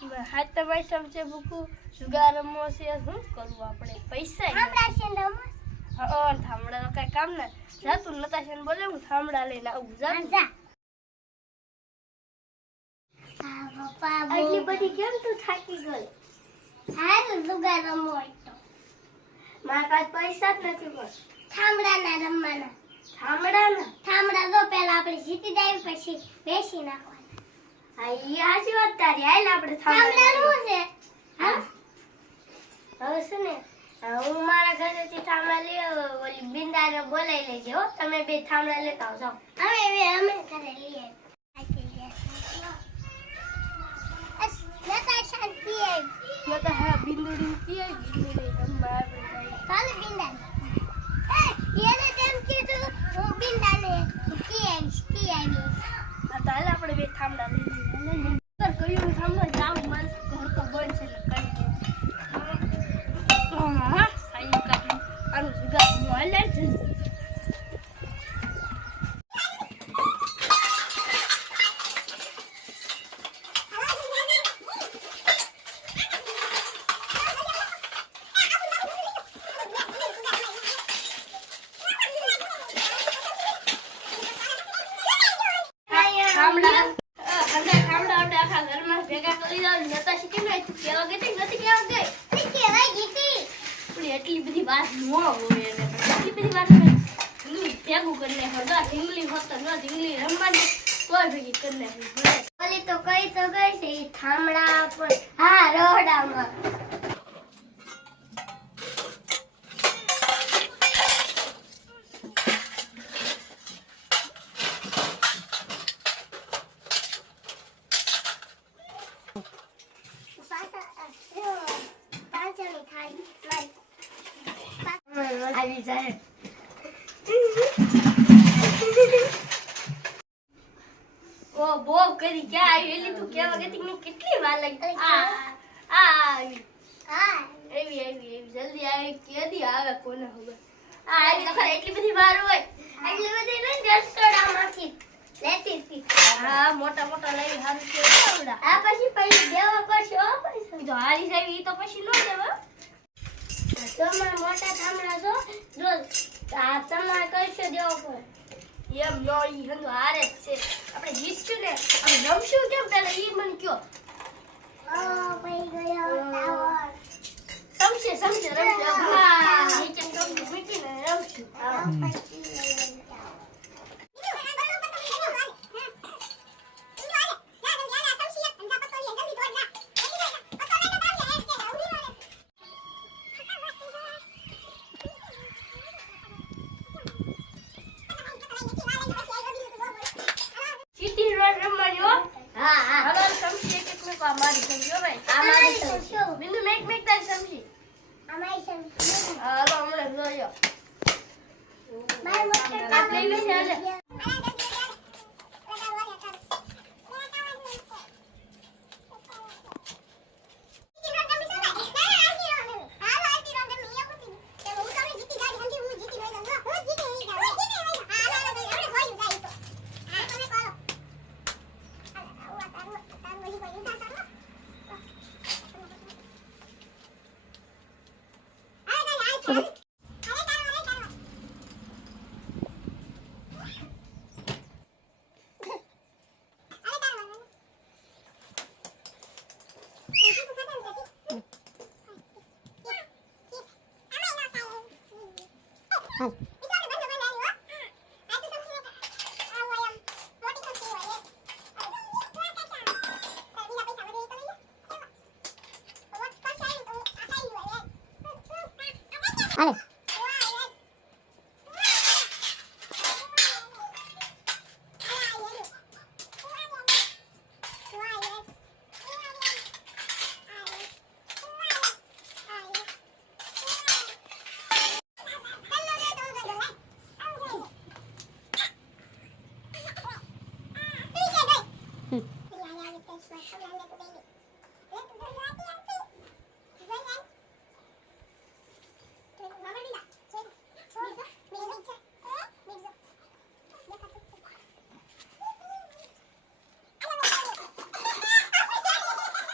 હાથ તમારી સમજે ભૂખું જુગાર રમવો છે શું કરવું આપણે પૈસા થાંભળા તો કઈ કામ ના જા તું નતાશાને બોલે હું થાંભળા લઈને આવું જા આટલી બધી કેમ તું થાકી ગઈ હાલ જુગાર રમવો હોય તો મારા પાસે પૈસા જ નથી પણ થાંભળા ના રમવાના થાંભળા તો પહેલા આપણે જીતી જાય પછી બેસી નાખવાના હા ઈ સાચી વાત તારી હાલ આપણે થાંભળા શું છે હા હવે છે ને હું મારા ઘરેથી થાંભળા લઈ ઓલી બિંદાને બોલાવી લેજે હો તમે બે થાંભળા લેતા આવજો અમે ઘરે લઈએ હા બિંદુડી પીએ બિંદુડી રમવા કાલે બિંદા એને તેમ કીધું હું બિંદાને કી આવી આ તો હાલ આપણે બે થાંભળા લઈ લઈએ કયું થાંભળો જાવ મન ઘર તો બંધ છે ને કરી હા સાઈ કામ આનું જુગાર મોલ છે ભેગા કરી દઉં નતાશી કેમ કેવા ગઈ નથી કેવા ગઈ કેવાય ગઈ એટલી બધી વાત ન હોય એને એટલી બધી વાત ભેગું કરી લે હગા ઢીંગલી હોત ન ઢીંગલી રમવાની તોય ભેગી કરી લે ઓલી તો કઈ તો ગઈ છે ઈ થાંભળા પર હા રોડામાં આવી જાય ઓ બો કરી ક્યાં આવી એલી તું કેવા ગતી મને કેટલી વાર લાગી આવી એવી જલ્દી આવી કેદી આવે કોને ખબર આવી તો ખરે એટલી બધી વાર હોય એટલી બધી ને રસોડામાંથી લેતી હતી હા મોટા લઈ હારું છે આવડા આ પછી દેવા પડશે હો પૈસા તો હારી જાય ઈ તો પછી નો દેવા તમારા મોટા થાંભળા છો જો આ તમારે કઈશે દેવો પડે એમ નો ઈ હંદો હારે જ છે આપણે જીતશું ને આપણે રમશું કેમ પેલા ઈ મને કયો પઈ ગયો ટાવર સમજે રમશે નીચે ટોપી મૂકીને રમશું મારી સમજો ભાઈ આ મારી સમજો બિંદુ મેક તારી સમજી અમારી સમજી હાલો હમણાં જોયો મારી મોટે કાપ લેવી છે હાલે